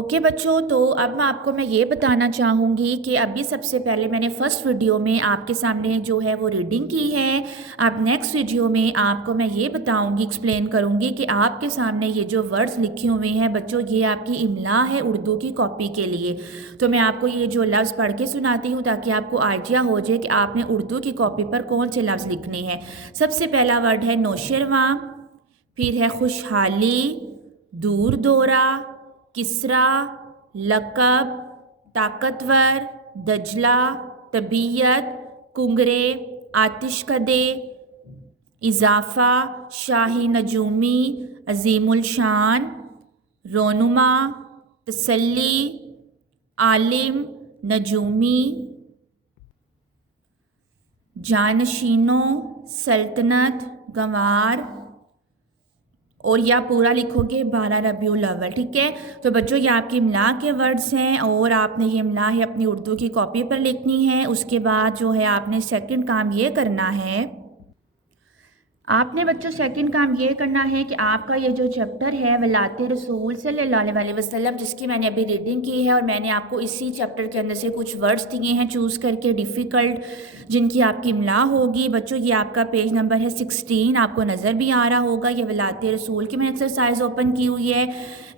Okay बच्चों, तो अब मैं ये बताना चाहूँगी कि अभी सबसे पहले मैंने फ़र्स्ट वीडियो में आपके सामने जो है वो रीडिंग की है। अब नेक्स्ट वीडियो में आपको मैं ये बताऊँगी, एक्सप्लेन करूँगी कि आपके सामने ये जो वर्ड्स लिखे हुए हैं बच्चों, ये आपकी इमला है उर्दू की कॉपी के लिए। तो मैं आपको ये जो लफ्ज़ पढ़ के सुनाती हूँ ताकि आपको आइडिया हो जाए कि आपने उर्दू की कॉपी पर कौन से लफ्ज़ लिखने हैं। सबसे पहला वर्ड है नौशरवां, फिर है खुशहाली, दूर दौरा, किसरा, लक़ब, ताकतवर, दजला, तबीयत, कुंगरे, आतिशकदे, इजाफ़ा, शाही नजूमी, अजीमुल शान, रोनुमा, तसल्ली, आलिम, नजूमी, जानशीनों, सल्तनत, गंवार, और या पूरा लिखोगे 12 रबीउल अव्वल। ठीक है, तो बच्चों ये आपकी इमला के वर्ड्स हैं और आपने ये इमला है अपनी उर्दू की कॉपी पर लिखनी है। उसके बाद जो है आपने सेकंड काम ये करना है, आपने बच्चों सेकंड काम ये करना है कि आपका ये जो चैप्टर है वलाते रसूल सल्लल्लाहु अलैहि वसल्लम, जिसकी मैंने अभी रीडिंग की है और मैंने आपको इसी चैप्टर के अंदर से कुछ वर्ड्स दिए हैं चूज़ करके डिफ़िकल्ट, जिनकी आपकी इमला होगी। बच्चों ये आपका पेज नंबर है 16, आपको नज़र भी आ रहा होगा। ये वलाते रसूल की मैंने एक्सरसाइज ओपन की हुई है,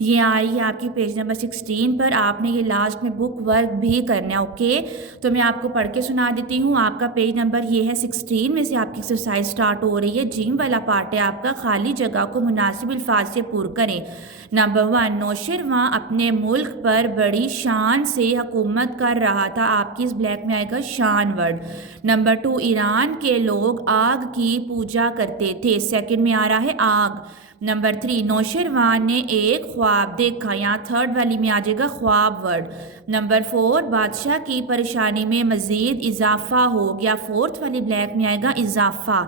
ये आ रही है आपकी पेज नंबर 16 पर। आपने ये लास्ट में बुक वर्क भी करना है। ओके, तो मैं आपको पढ़ के सुना देती हूँ। आपका पेज नंबर ये है 16 में से आपकी एक्सरसाइज स्टार्ट हो रही है। जिम वाला पार्ट है आपका, खाली जगह को मुनासिब अल्फाज से पूर करें। नंबर 1, नौशरवां अपने मुल्क पर बड़ी शान से हुकूमत कर रहा था। आपकी इस ब्लैक में आएगा शान वर्ड। नंबर 2, ईरान के लोग आग की पूजा करते थे। सेकंड में आ रहा है आग। नंबर 3, नौशरवां ने एक ख्वाब देखा। यहाँ थर्ड वाली में आ जाएगा ख्वाब वर्ड। नंबर 4, बादशाह की परेशानी में मज़ीद इजाफा हो गया। फोर्थ वाली ब्लैक में आएगा इजाफा।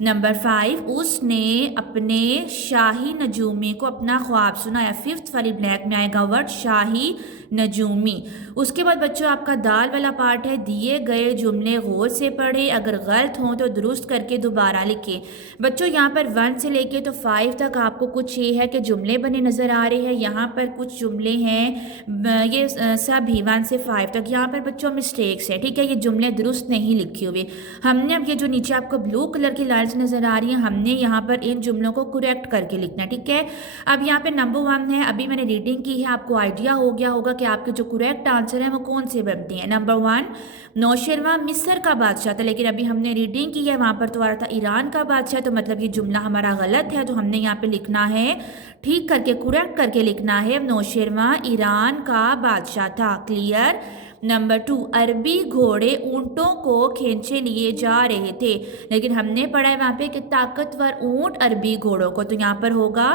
नंबर 5, उसने अपने शाही नजूमी को अपना ख्वाब सुनाया। फिफ्थ वाली ब्लैक में आएगा वर्ड शाही नजूमी। उसके बाद बच्चों आपका दाल वाला पार्ट है, दिए गए जुमले गौर से पढ़े, अगर गलत हों तो दुरुस्त करके दोबारा लिखें। बच्चों यहाँ पर 1 से लेके तो 5 तक आपको कुछ ये है कि जुमले बने नज़र आ रहे हैं। यहाँ पर कुछ जुमले हैं, ये सब ही 1 से 5 तक। यहाँ पर बच्चों मिस्टेक्स है, ठीक है, ये जुमले दुरुस्त नहीं लिखे हुए। हमने अब ये जो नीचे आपको ब्लू कलर की लाइन्स नज़र आ रही हैं, हमने यहाँ पर इन जुमलों को करेक्ट करके लिखना है। ठीक है, अब यहाँ पे नंबर 1 है, अभी मैंने रीडिंग की है, आपको आइडिया हो गया होगा कि आपके जो करेक्ट आंसर हैं वो कौन से बनते हैं। नंबर 1, नौशरवां मिस्र का बादशाह था, लेकिन अभी हमने रीडिंग की है, वहाँ पर तो आ रहा था ईरान का बादशाह, तो मतलब ये जुमला हमारा गलत है। तो हमने यहाँ पे लिखना है ठीक करके, करेक्ट करके लिखना है, नौशरवां ईरान का बादशाह था। क्लियर। नंबर 2, अरबी घोड़े ऊँटों को खींचे लिए जा रहे थे, लेकिन हमने पढ़ा है वहाँ पे कि ताकतवर ऊँट अरबी घोड़ों को, तो यहाँ पर होगा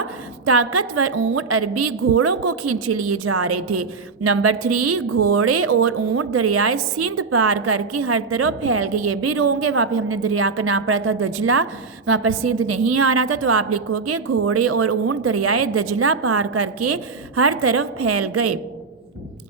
ताकतवर ऊँट अरबी घोड़ों को खींचे लिए जा रहे थे। नंबर 3, घोड़े और ऊँट दरियाए सिंध पार करके हर तरफ फैल गए। ये भी रोंगे, वहाँ पे हमने दरिया का नाम पढ़ा था दजला, वहाँ पर सिंध नहीं आ रहा था, तो आप लिखोगे घोड़े और ऊँट दरियाए दजला पार करके हर तरफ फैल गए।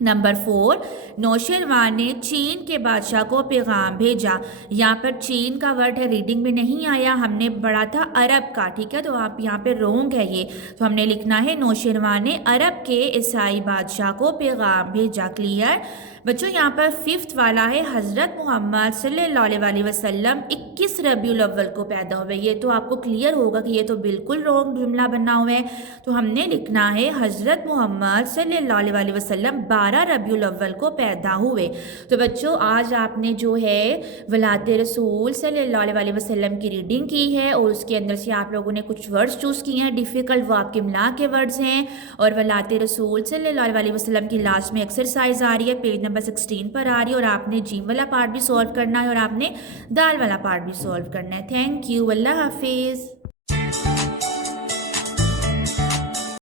नंबर 4, नौशरवां ने चीन के बादशाह को पैगाम भेजा। यहाँ पर चीन का वर्ड है, रीडिंग में नहीं आया, हमने पढ़ा था अरब का। ठीक है, तो आप यहाँ पे रोंग है ये, तो हमने लिखना है नौशरवां ने अरब के ईसाई बादशाह को पैगाम भेजा। क्लियर। बच्चों यहाँ पर 5th वाला है, हज़रत मोहम्मद सल्लल्लाहु अलैहि वसल्लम 21 रबीउल अव्वल को पैदा हुए। ये तो आपको क्लियर होगा कि ये तो बिल्कुल रॉन्ग जुमला बना हुआ है, तो हमने लिखना है हज़रत मोहम्मद सल्लल्लाहु अलैहि वसल्लम 12 रबीउल अव्वल को पैदा हुए। तो बच्चों आज आपने जो है वलाते रसूल सल्लल्लाहु अलैहि वसल्लम की रीडिंग की है और उसके अंदर से आप लोगों ने कुछ वर्ड्स चूज़ किए हैं डिफ़िकल्ट, वो आपके इमला के वर्ड्स हैं। और वलाते रसूल सल्लल्लाहु अलैहि वसल्लम की लास्ट में एक्सरसाइज आ रही है, पेज नंबर 16 पर आ रही है, और आपने जिम वाला पार्ट भी सॉल्व करना है और आपने दाल वाला पार्ट भी सॉल्व करना है। थैंक यू, अल्लाह हाफिज़।